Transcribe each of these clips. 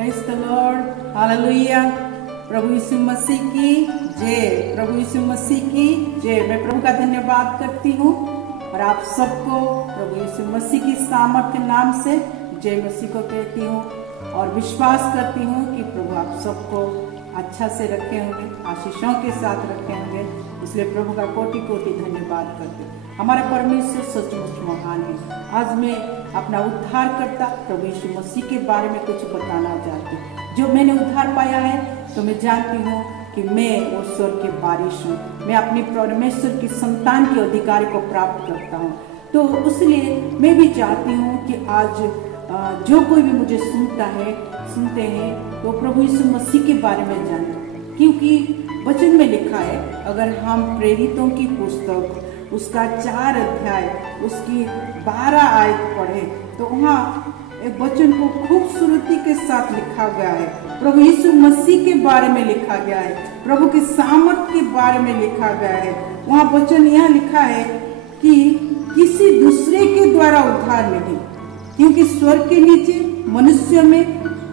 Praise the Lord, hallelujah. प्रभु यीशु मसीह की जय, प्रभु यीशु मसीह की जय। मैं प्रभु का धन्यवाद करती हूँ और आप सबको प्रभु यीशु मसीह की सामर्थ्य नाम से जय मसीह को कहती हूँ और विश्वास करती हूँ कि प्रभु आप सबको अच्छा से रखे होंगे, आशीषों के साथ रखे होंगे। इसलिए प्रभु का कोटि कोटि धन्यवाद करते हैं। हमारा परमेश्वर सचमुच महान है। आज मैं अपना उद्धारकर्ता प्रभु यीशु मसीह के बारे में कुछ बताना चाहती हूँ। जो मैंने उद्धार पाया है तो मैं जानती हूँ कि मैं वो स्वर्ग के वारिस हूँ। मैं अपनी परमेश्वर की संतान के अधिकार को प्राप्त करता हूँ। तो इसलिए मैं भी चाहती हूँ कि आज जो कोई भी मुझे सुनते हैं तो प्रभु यीशु मसीह के बारे में जाने, क्योंकि वचन में लिखा है, अगर हम प्रेरितों की पुस्तक उसका 4 अध्याय उसकी 12 आयत पढ़े तो वहाँ एक वचन को खूबसूरती के साथ लिखा गया है। प्रभु यीशु मसीह के बारे में लिखा गया है, प्रभु की सामर्थ के बारे में लिखा गया है। वहाँ वचन यह लिखा है कि किसी दूसरे के द्वारा उद्धार नहीं, क्योंकि स्वर्ग के नीचे मनुष्य में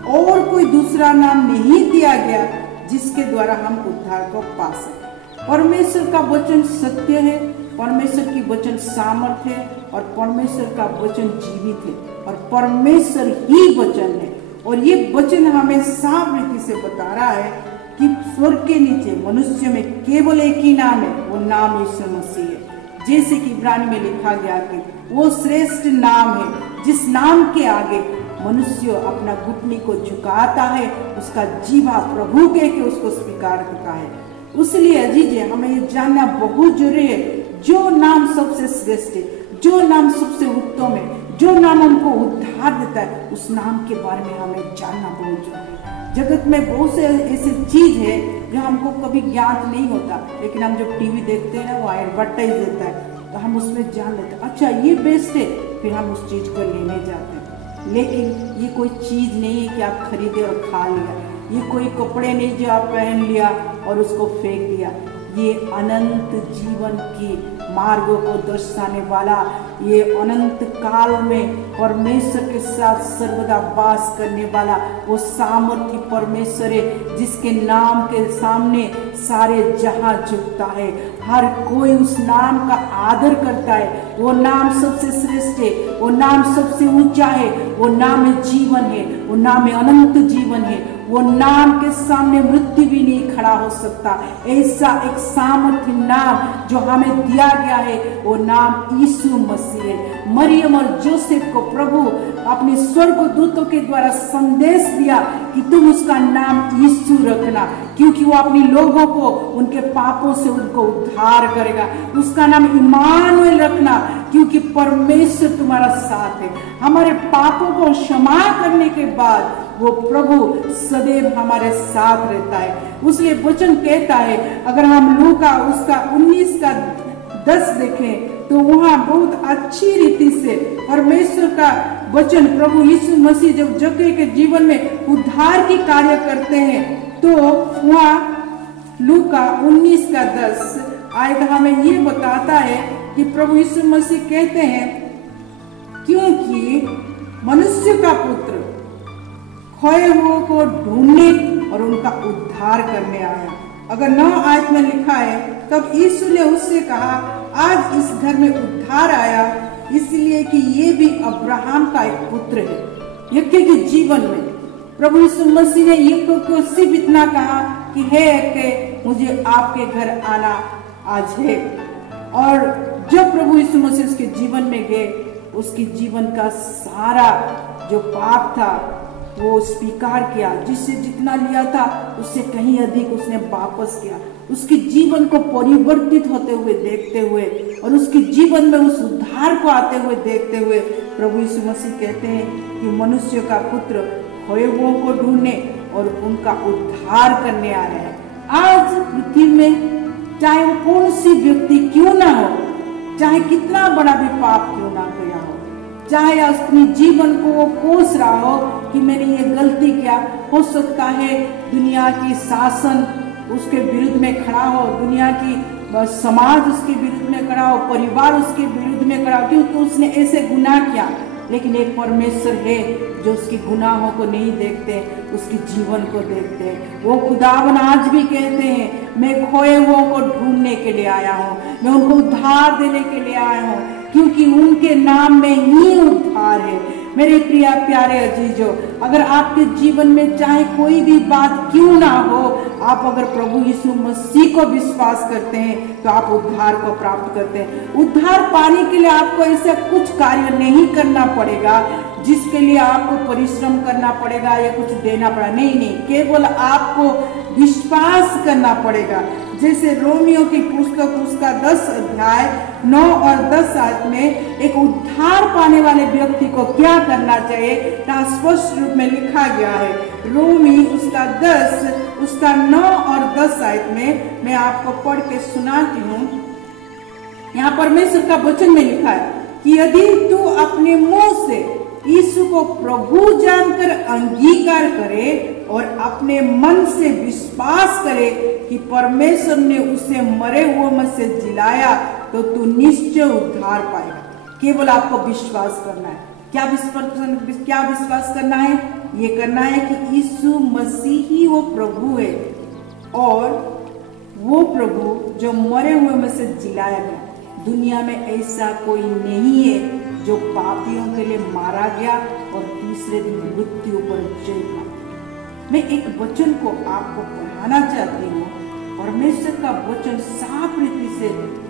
और कोई दूसरा नाम नहीं दिया गया जिसके द्वारा हम उद्धार को पा सके। परमेश्वर का वचन सत्य है, परमेश्वर की वचन सामर्थ है और परमेश्वर का वचन जीवित है और परमेश्वर ही वचन है। और ये वचन हमें साफ रीति से बता रहा है कि स्वर्ग के नीचे मनुष्य में केवल एक ही नाम है, वो नाम यीशु मसीह है। जैसे कि इब्रानी में लिखा गया कि वो श्रेष्ठ नाम है जिस नाम के आगे मनुष्य अपना घुटने को झुकाता है, उसका जीवा प्रभु के उसको स्वीकार करता है। उसलिए अजीज हमें ये जानना बहुत जरूरी है, जो नाम सबसे श्रेष्ठ है, जो नाम सबसे उत्तम है, जो नाम हमको उद्धार देता है, उस नाम के बारे में हमें जानना बहुत जरूरी है। जगत में बहुत से ऐसी चीज है जो हमको कभी ज्ञात नहीं होता, लेकिन हम जब टीवी देखते हैं ना, वो एडवर्टाइज देता है तो हम उसमें जान लेते हैं, अच्छा ये बेस्ट है, फिर हम उस चीज को लेने जाते हैं। लेकिन ये कोई चीज नहीं है कि आप खरीदे और खा लिया, ये कोई कपड़े नहीं जो आप पहन लिया और उसको फेंक दिया। ये अनंत जीवन की मार्गों को दर्शाने वाला, ये अनंत काल में परमेश्वर के साथ सर्वदा वास करने वाला वो सामर्थी परमेश्वर है, जिसके नाम के सामने सारे जहां झुकता है, हर कोई उस नाम का आदर करता है। वो नाम सबसे श्रेष्ठ है, वो नाम सबसे ऊंचा है, वो नाम जीवन है, वो नाम अनंत जीवन है। वो नाम के सामने मृत्यु भी नहीं खड़ा हो सकता। ऐसा एक सामर्थ्य नाम जो हमें दिया गया है, वो नाम यीशु मसीह है। मरियम और जोसेफ को प्रभु अपने स्वर्गदूतों के द्वारा संदेश दिया कि तुम उसका नाम यीशु रखना, क्योंकि वो अपने लोगों को उनके पापों से उनको उद्धार करेगा। उसका नाम इम्मानुएल रखना, क्योंकि परमेश्वर तुम्हारा साथ है। हमारे पापों को क्षमा करने के बाद वो प्रभु सदैव हमारे साथ रहता है। उसलिए वचन कहता है, अगर हम लूका उसका 19:10 देखें तो वहाँ बहुत अच्छी रीति से परमेश्वर का वचन, प्रभु यीशु मसीह जब जक्कई के जीवन में उद्धार की कार्य करते हैं तो वहाँ लूका 19:10 आयत हमें ये बताता है कि प्रभु यीशु मसीह कहते हैं, क्योंकि मनुष्य का पुत्र खोए हुओं को ढूंढने और उनका उद्धार करने आया। अगर 9 आयत में लिखा है, तब यीशु ने उससे कहा, आज इस घर में उद्धार आया, इसलिए कि ये भी अब्राहम का एक पुत्र है। यक्के के जीवन में प्रभु यीशु मसीह ने यक्के को सिर्फ इतना कहा कि हे यक्के, मुझे आपके घर आना आज है। और जब प्रभु यीशु मसीह उसके जीवन में गए, उसके जीवन का सारा जो पाप था वो स्वीकार किया, जिससे जितना लिया था उससे कहीं अधिक उसने वापस किया। उसके जीवन को परिवर्तित होते हुए देखते हुए और उसके जीवन में उस उद्धार को आते हुए देखते हुए प्रभु यीशु मसीह कहते हैं कि मनुष्य का पुत्र खोए हुओं को ढूंढने और उनका उद्धार करने आ रहा है। आज पृथ्वी में चाहे कौन सी व्यक्ति क्यों ना हो, चाहे कितना बड़ा भी पाप क्यों ना किया हो, चाहे अपने जीवन को वो कोस रहा हो कि मैंने ये गलती किया, हो सकता है दुनिया की शासन उसके विरुद्ध में खड़ा हो, दुनिया की समाज उसके विरुद्ध में खड़ा हो, परिवार उसके विरुद्ध में खड़ा हो, क्योंकि उसने ऐसे गुनाह किया। लेकिन एक परमेश्वर है जो उसकी गुनाहों को नहीं देखते, उसके जीवन को देखते हैं। वो खुदावन आज भी कहते हैं, मैं खोए हुओं को ढूंढने के लिए आया हूँ, मैं उनको उद्धार देने के लिए आया हूँ, क्योंकि उनके नाम में ही उद्धार है। मेरे प्रिय प्यारे अजीजों, अगर आपके जीवन में चाहे कोई भी बात क्यों ना हो, आप अगर प्रभु यीशु मसीह को विश्वास करते हैं तो आप उद्धार को प्राप्त करते हैं। उद्धार पाने के लिए आपको ऐसा कुछ कार्य नहीं करना पड़ेगा जिसके लिए आपको परिश्रम करना पड़ेगा या कुछ देना पड़ेगा। नहीं, केवल आपको विश्वास करना पड़ेगा। जैसे रोमियो की पुस्तक उसका 10 अध्याय 9 और 10 आयत में एक उद्धार पाने वाले व्यक्ति को क्या करना चाहिए, यहाँ स्पष्ट रूप में लिखा गया है। रोमी उसका 10 उसका 9 और 10 आयत में मैं आपको पढ़ के सुनाती हूँ। यहाँ परमेश्वर का वचन में लिखा है कि यदि तू अपने मुंह से यीशु को प्रभु जानकर अंगीकार करे और अपने मन से विश्वास करे कि परमेश्वर ने उसे मरे हुए में से जिलाया, तो तू निश्चय उद्धार पाएगा। केवल आपको विश्वास करना है। क्या विश्वास करना है? ये करना है कि यीशु मसीह ही वो प्रभु है और वो प्रभु जो मरे हुए में से जिलाया गया। दुनिया में ऐसा कोई नहीं है जो पापियों के लिए मारा गया और तीसरे दिन मृत्यु पर जय पाया। मैं एक वचन को आपको पढ़ाना चाहती हूँ। परमेश्वर का वचन साफ रीति से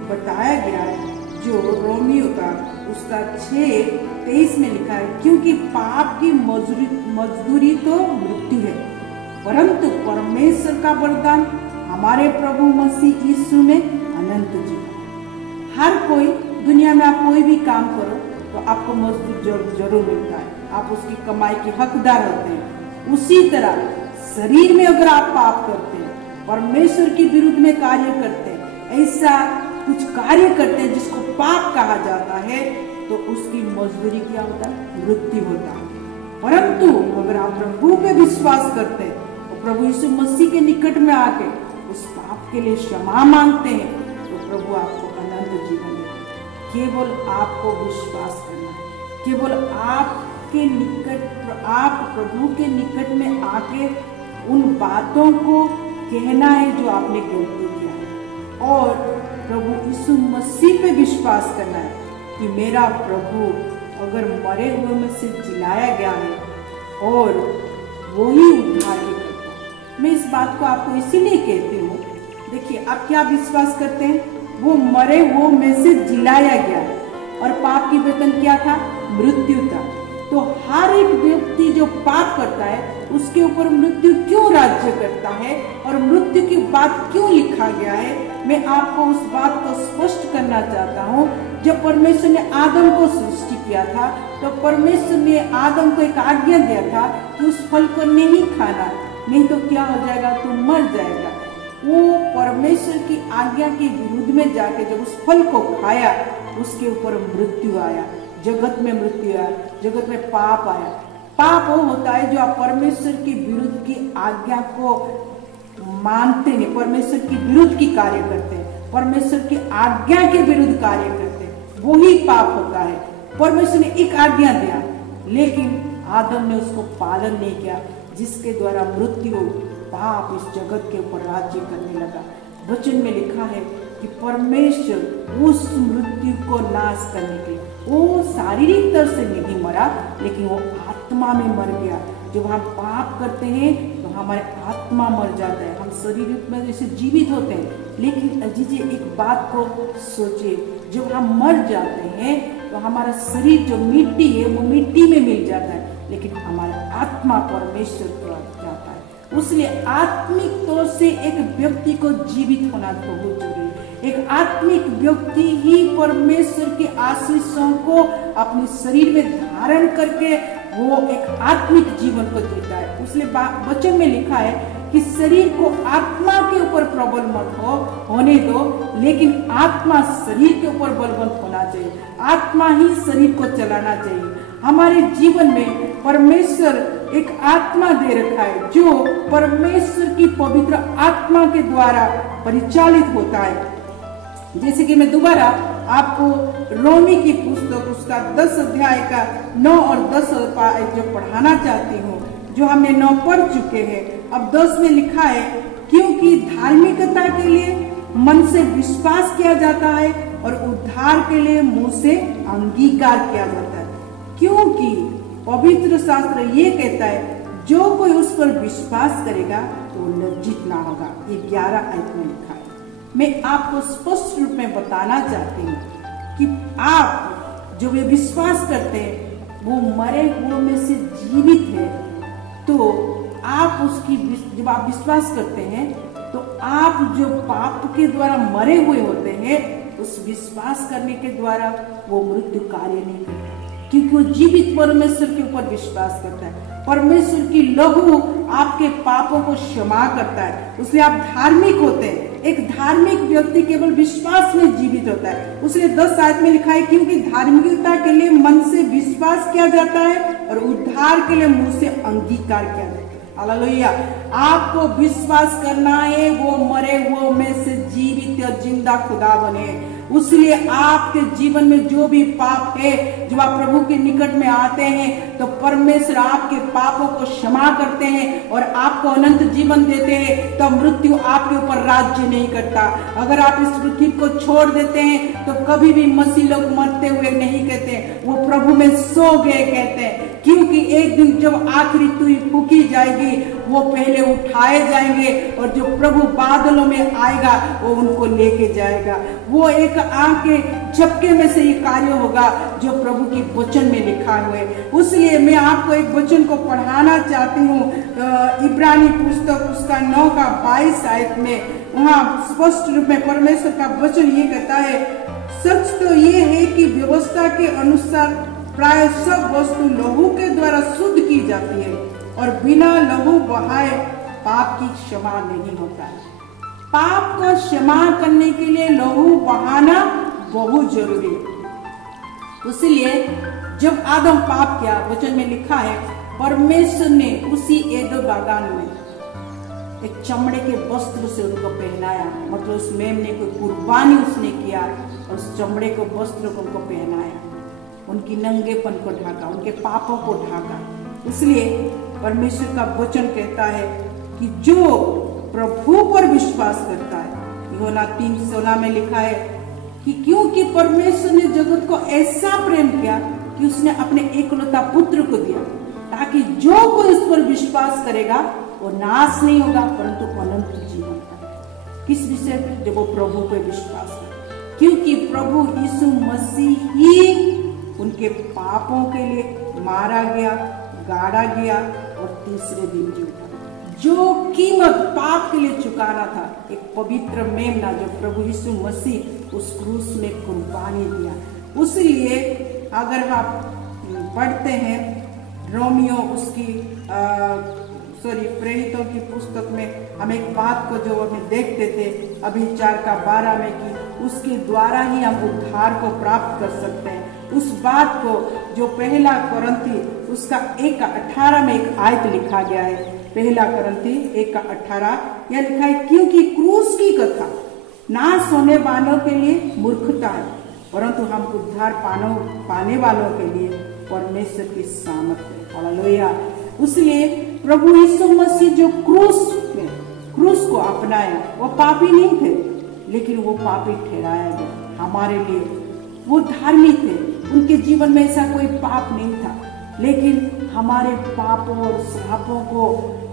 बताया गया है, जो रोमियो का उसका 6:23 में लिखा है, क्योंकि पाप की मजदूरी तो मृत्यु है, परंतु परमेश्वर का वरदान हमारे प्रभु मसीह यीशु में अनंत जीवन। हर कोई दुनिया में आप कोई भी काम करो तो आपको मजदूर जरूर मिलता है, आप उसकी कमाई के हकदार होते हैं। उसी तरह शरीर में अगर आप पाप करते हैं, परमेश्वर के विरुद्ध में कार्य करते हैं, ऐसा कुछ कार्य करते हैं जिसको पाप कहा जाता है, तो उसकी मजदूरी क्या होता है? मृत्यु होता है। परंतु अगर आप प्रभु पे विश्वास करते हैं और प्रभु यीशु मसीह के निकट में आके उस पाप के लिए क्षमा मांगते हैं, तो प्रभु आपको अनंत जीवन देगा। केवल आपको विश्वास करना है। केवल आपके निकट, आप प्रभु के निकट में आके उन बातों को कहना है जो आपने गलती किया है, और प्रभु यीशु मसीह पे विश्वास करना है कि मेरा प्रभु अगर मरे हुए में से जिलाया गया है और वो ही उद्धार भी करता है। मैं इस बात को आपको इसीलिए कहती हूँ, देखिए आप क्या विश्वास करते हैं? वो मरे हुए में से जिलाया गया है और पाप की वेतन क्या था? मृत्यु था। तो हर एक व्यक्ति जो पाप करता है उसके ऊपर मृत्यु क्यों राज्य करता है और मृत्यु की बात क्यों लिखा गया है, मैं आपको उस बात को स्पष्ट करना चाहता हूँ। जब परमेश्वर ने आदम को सृष्टि किया था तो परमेश्वर ने आदम को एक आज्ञा दिया था कि उस फल को नहीं खाना, नहीं तो क्या हो जाएगा? तू मर जाएगा। वो परमेश्वर की आज्ञा के विरुद्ध में जाके जब उस फल को खाया, उसके ऊपर मृत्यु आया, जगत में मृत्यु आया, जगत में पाप आया। पाप वो होता है जो आप परमेश्वर के विरुद्ध की आज्ञा को मानते हैं, परमेश्वर के विरुद्ध की कार्य करते हैं, परमेश्वर की आज्ञा के विरुद्ध कार्य करते हैं, वो ही पाप होता है। परमेश्वर ने एक आज्ञा दिया लेकिन आदम ने उसको पालन नहीं किया, जिसके द्वारा मृत्यु पाप इस जगत के ऊपर राज्य करने लगा। वचन में लिखा है कि परमेश्वर उस मृत्यु को नाश करने के लिए वो शारीरिक तरह से नहीं मरा, लेकिन वो आत्मा में मर गया। जब हम पाप करते हैं तो हमारे आत्मा मर जाता है, हम शरीर में जैसे जीवित होते हैं। लेकिन अजीजे एक बात को सोचिए, जब हम मर जाते हैं तो हमारा शरीर जो मिट्टी है वो मिट्टी में मिल जाता है, लेकिन हमारा आत्मा परमेश्वर को जाता है। इसलिए आत्मिक तौर से एक व्यक्ति को जीवित होना बहुत जरूरी है। एक आत्मिक व्यक्ति ही परमेश्वर के आशीषों को अपने शरीर में धारण करके वो एक आत्मिक जीवन को जीता है। इसलिए वचन में लिखा है कि शरीर को आत्मा के ऊपर प्रबल मत होने दो, लेकिन आत्मा शरीर के ऊपर बलवंत होना चाहिए। आत्मा ही शरीर को चलाना चाहिए। हमारे जीवन में परमेश्वर एक आत्मा दे रखा है जो परमेश्वर की पवित्र आत्मा के द्वारा परिचालित होता है। जैसे कि मैं दोबारा आपको रोमी की पुस्तक उसका 10 अध्याय का 9 और 10 जो पढ़ाना चाहती हूँ, जो हमने 9 पढ़ चुके हैं। अब 10 में लिखा है, क्योंकि धार्मिकता के लिए मन से विश्वास किया जाता है और उद्धार के लिए मुंह से अंगीकार किया जाता है। क्योंकि पवित्र शास्त्र ये कहता है, जो कोई उस पर विश्वास करेगा तो लज्जित ना होगा। ये 11 आयत में लिखा है। मैं आपको स्पष्ट रूप में बताना चाहती हूँ कि आप जो वे विश्वास करते हैं वो मरे हुए में से जीवित है, तो आप उसकी जब आप विश्वास करते हैं तो आप जो पाप के द्वारा मरे हुए होते हैं, उस विश्वास करने के द्वारा वो मृत्यु कार्य नहीं करता, क्योंकि वो जीवित परमेश्वर के ऊपर विश्वास करता है। परमेश्वर की लहू आपके पापों को क्षमा करता है, इसलिए आप धार्मिक होते हैं। एक धार्मिक व्यक्ति केवल विश्वास में जीवित होता है। उसने 10 आयत में लिखा है, क्योंकि धार्मिकता के लिए मन से विश्वास किया जाता है और उद्धार के लिए मुंह से अंगीकार किया जाता है। हालेलुया। आपको विश्वास करना है वो मरे हुए में से जीवित और जिंदा खुदा बने। उसलिए आपके जीवन में जो भी पाप है, जब आप प्रभु के निकट में आते हैं तो परमेश्वर आपके पापों को क्षमा करते हैं और आपको अनंत जीवन देते हैं। तो मृत्यु आपके ऊपर राज्य नहीं करता। अगर आप इस पृथ्वी को छोड़ देते हैं तो कभी भी मसीह लोग मरते हुए नहीं कहते, वो प्रभु में सो गए कहते हैं, क्योंकि एक दिन जब आखिरी तुई फूकी जाएगी वो पहले उठाए जाएंगे और जो प्रभु बादलों में आएगा वो उनको लेके जाएगा। वो एक आंख के झपके में से ये कार्य होगा जो प्रभु की वचन में लिखा हुआ है। इसलिए मैं आपको एक वचन को पढ़ाना चाहती हूँ, इब्रानी पुस्तक उसका 9 का 22 आयत में। वहाँ स्पष्ट रूप में परमेश्वर का वचन ये कहता है, सच तो ये है कि व्यवस्था के अनुसार प्राय सब वस्तु लहू के द्वारा शुद्ध की जाती है और बिना लहू बहाए पाप की क्षमा नहीं होता है। पाप को क्षमा करने के लिए लहू बहाना बहुत जरूरी है। इसलिए जब आदम पाप किया, वचन में लिखा है, परमेश्वर ने उसी एदो बागान में एक चमड़े के वस्त्र से उनको पहनाया। मतलब उस मेमने को कुर्बानी उसने किया और उस चमड़े को वस्त्र को उनको पहनाया, उनकी नंगेपन को ढाका, उनके पापों को ढाका। इसलिए परमेश्वर का वचन कहता है कि जो प्रभु पर विश्वास करता है, यूहन्ना 3:16 में लिखा है कि क्योंकि परमेश्वर ने जगत को ऐसा प्रेम किया कि उसने अपने एकलौता पुत्र को दिया, ताकि जो कोई इस पर विश्वास करेगा वो नाश नहीं होगा परंतु अनंत जीवन का। किस विषय पे? जब वो प्रभु पे विश्वास करे, क्योंकि प्रभु यीशु मसीह ही उनके पापों के लिए मारा गया, गाड़ा गया और तीसरे दिन जी उठा। जो कीमत पाप के लिए चुकाना था, एक पवित्र मेमना जो प्रभु यीशु मसीह उस क्रूस में कुर्बानी दिया। उसलिए अगर आप पढ़ते हैं रोमियो उसकी प्रेरितों की पुस्तक में, हम एक बात को जो हमें देखते थे अभी 4:12 में कि उसके द्वारा ही हम उद्धार को प्राप्त कर सकते हैं। उस बात को जो पहला कोरिन्थी उसका 1:18 में एक आयत लिखा गया है। पहला कोरिन्थी 1:18 यह लिखा है, क्योंकि क्रूस की कथा नाश होने वालों के लिए मूर्खता है, परंतु हम उद्धार पाने वालों के लिए परमेश्वर की सामर्थ्य है। हालेलुया। इसलिए प्रभु यीशु मसीह जो क्रूस को अपनाया, वो पापी नहीं थे, लेकिन वो पापी ठहराया गया हमारे लिए। वो धार्मिक थे, उनके जीवन में ऐसा कोई पाप नहीं था, लेकिन हमारे पापों और श्रापों को,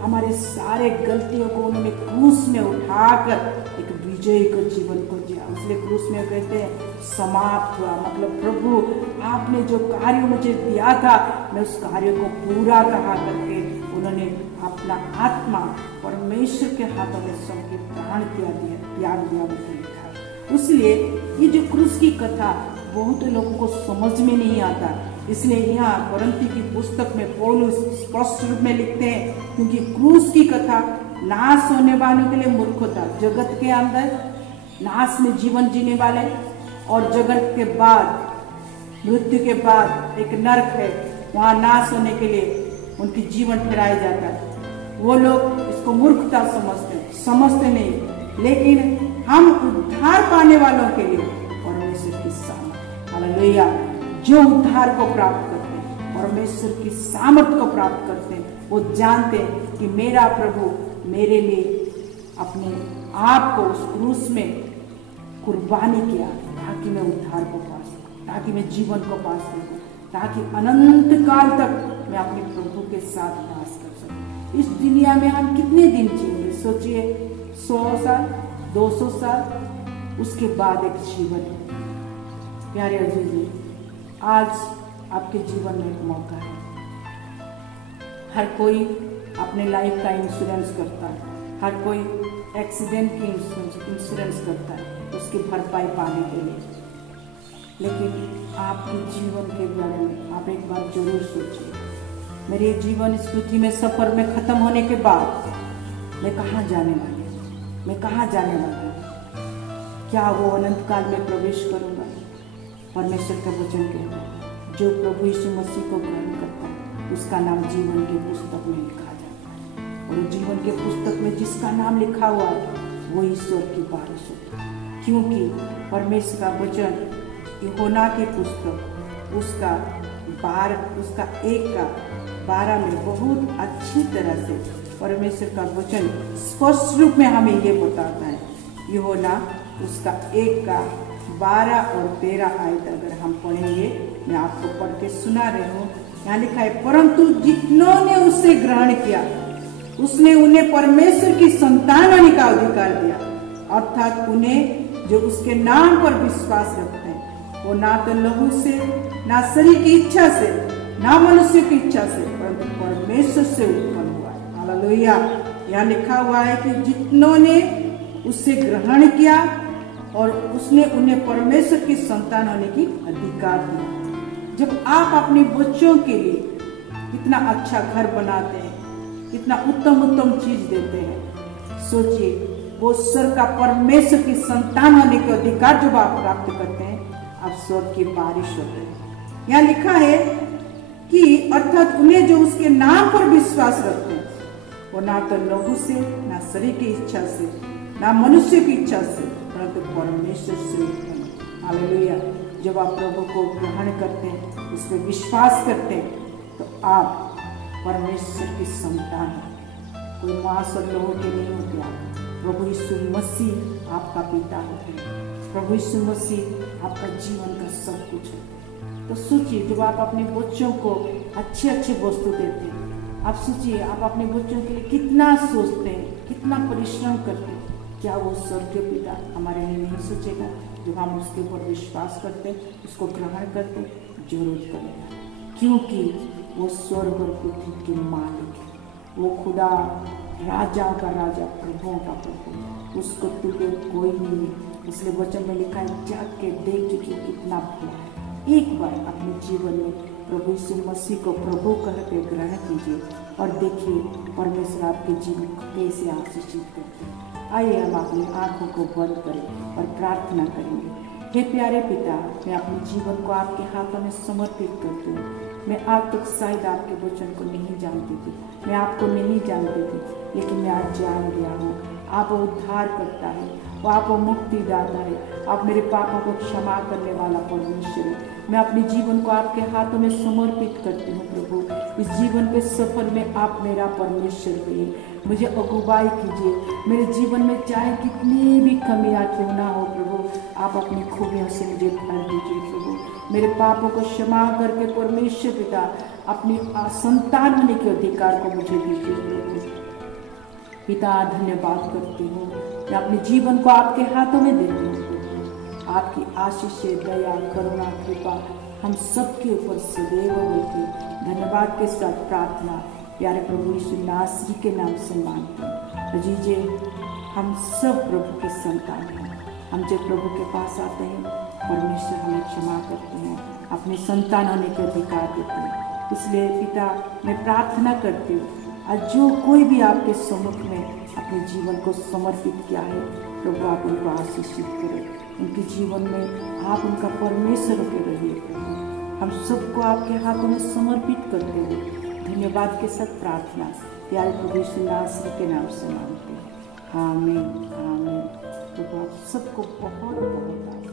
हमारे सारे गलतियों को उन्होंने क्रूस में उठाकर एक विजय का जीवन को जिया। इसलिए क्रूस में कहते हैं समाप्त हुआ, मतलब प्रभु आपने जो कार्य मुझे दिया था मैं उस कार्य को पूरा कहा करके उन्होंने अपना आत्मा परमेश्वर के हाथों में सबके प्राण त्याग दिया लिखा। इसलिए ये जो क्रूस की कथा बहुत लोगों को समझ में नहीं आता, इसलिए यहाँ कोरिन्थी की पुस्तक में पौलुस स्पष्ट रूप में लिखते हैं, क्योंकि क्रूस की कथा नाश होने वालों के लिए मूर्खता, जगत के अंदर नाश में जीवन जीने वाले और जगत के बाद, मृत्यु के बाद एक नरक है, वहां नाश होने के लिए उनकी जीवन ठहराया जाता है। वो लोग इसको मूर्खता समझते नहीं, लेकिन हम उद्धार पाने वालों के लिए परमेश्वर की हालेलुया। जो उद्धार को प्राप्त करते हैं, परमेश्वर की सामर्थ को प्राप्त करते हैं, वो जानते हैं कि मेरा प्रभु मेरे लिए अपने आप को उस क्रूस में कुर्बानी किया ताकि मैं उद्धार को पा सकूं, ताकि मैं जीवन को पा सकूं, ताकि अनंत काल तक मैं अपने प्रभु के साथ वास कर सकूं। इस दुनिया में हम कितने दिन जिएंगे? सोचिए, 100 साल, 200 साल, उसके बाद एक जीवन है। प्यारे अजीज, आज आपके जीवन में एक मौका है। हर कोई अपने लाइफ का इंश्योरेंस करता है, हर कोई एक्सीडेंट की इंश्योरेंस करता है उसकी भरपाई पाने के लिए। लेकिन आपके जीवन के बारे में आप एक बार जरूर सोचिए, मेरे जीवन इस पृथ्वी में सफर में खत्म होने के बाद मैं कहाँ जाने वाली हूँ? मैं कहाँ जाने वाली हूँ? क्या वो अनंत काल में प्रवेश करूँगा? परमेश्वर का वचन कहता है, जो प्रभु यीशु मसीह को ग्रहण करता है उसका नाम जीवन की पुस्तक में लिखा जाता है। और जीवन के पुस्तक में जिसका नाम लिखा हुआ है वो ईश्वर की बारिश होती है, क्योंकि परमेश्वर का वचन यूहन्ना की पुस्तक उसका 1:12 में बहुत अच्छी तरह से परमेश्वर का वचन स्पष्ट रूप में हमें ये बताता है। यूहन्ना उसका 1:12 और 13 आयत अगर हम पढ़ेंगे, मैं आपको पढ़ के सुना रही हूँ। यहाँ लिखा है, परंतु जितनों ने उससे ग्रहण किया उसने उन्हें परमेश्वर की संतान होने का अधिकार दिया, अर्थात उन्हें जो उसके नाम पर विश्वास रखते हैं। वो ना तो लहू से, ना शरीर की इच्छा से, ना मनुष्य की इच्छा से, परंतु परमेश्वर से उत्पन्न हुआ है। हालेलुया। यहाँ लिखा हुआ है कि जितनों ने उससे ग्रहण किया और उसने उन्हें परमेश्वर की संतान होने की अधिकार दिया। जब आप अपने बच्चों के लिए कितना अच्छा घर बनाते हैं, कितना उत्तम उत्तम चीज देते हैं, सोचिए वो स्वर्ग का परमेश्वर की संतान होने के अधिकार जब आप प्राप्त करते हैं, आप स्वर्ग की बारिश होते हैं। यहाँ लिखा है कि अर्थात उन्हें जो उसके नाम पर विश्वास रखते हैं, वो ना तो लहू से, ना शरीर की इच्छा से, ना मनुष्य की इच्छा से, परंतु परमेश्वर से उत्पन्न। हालेलुया। जब आप प्रभु को ग्रहण करते हैं, उस पर विश्वास करते हैं, तो आप परमेश्वर की संतान है। कोई मांस और लोहो के नहीं होते आप। प्रभु यीशु मसीह आपका पिता होते हैं। प्रभु यीशु मसीह आपका जीवन का सब कुछ है। तो सोचिए, जब आप अपने बच्चों को अच्छे अच्छे वस्तु देते हैं, आप सोचिए आप अपने बच्चों के लिए कितना सोचते हैं, कितना परिश्रम करते हैं। क्या वो स्वर्गीय पिता हमारे लिए नहीं सोचेगा? जब हम उसके ऊपर विश्वास करते हैं, उसको ग्रहण करते हैं, जरूर करेगा, क्योंकि वो स्वर्ग और पृथ्वी के मालिक है। वो खुदा राजा का राजा, प्रभुओं का प्रभु, उसको तुझे कोई नहीं है। इसलिए वचन में लिखा है, जाग के देख चुकी कितना भला है। एक बार अपने जीवन में प्रभु यीशु मसीह को प्रभु कह के ग्रहण कीजिए और देखिए परमेश्वर आपके जीवन को कैसे आशीषित करते हैं। आइए हम अपनी आंखों को बंद करें और प्रार्थना करेंगे। हे प्यारे पिता, मैं अपने जीवन को आपके हाथों में समर्पित करती हूँ। मैं आज तक शायद आपके वचन को नहीं जानती थी, मैं आपको नहीं जानती थी, लेकिन मैं आज जान गया हूँ। आप उद्धार करता है, वो आप मुक्तिदाता है, आप मेरे पापों को क्षमा करने वाला परमेश्वर है। मैं अपने जीवन को आपके हाथों में समर्पित करती हूँ प्रभु। इस जीवन के सफर में आप मेरा परमेश्वर हुए, मुझे अगुवाई कीजिए। मेरे जीवन में चाहे कितनी भी कमियाँ क्यों ना हो प्रभु, आप अपनी खूबियों से मुझे भर दीजिए प्रभु। मेरे पापों को क्षमा करके परमेश्वर पिता अपनी संतान होने के अधिकार को मुझे दीजिए प्रभु। पिता धन्यवाद करती हूँ, मैं अपने जीवन को आपके हाथों में देती हूँ। आपकी आशीष, दया, करुणा, कृपा हम सबके ऊपर सदैव होगी। धन्यवाद के साथ प्रार्थना प्यारे प्रभु यीशु नासरी के नाम से मांगते हैं। अजीजे, हम सब प्रभु के संतान हैं। हम जब प्रभु के पास आते हैं, परमेश्वर हमें क्षमा करते हैं, अपने संतान होने के अधिकार देते हैं। इसलिए पिता मैं प्रार्थना करती हूँ, आज जो कोई भी आपके सम्मुख में अपने जीवन को समर्पित किया है, प्रभु आप उनको आशीषित करें। उनके जीवन में आप उनका परमेश्वर होकर रहिए प्रभु। हम सबको आपके हाथों में समर्पित करते हुए धन्यवाद के साथ प्रार्थना प्यारे प्रभु यीशु नासरी के नाम से मांगते हैं। आमीन, आमीन। प्रभु आप सबको बहुत बहुत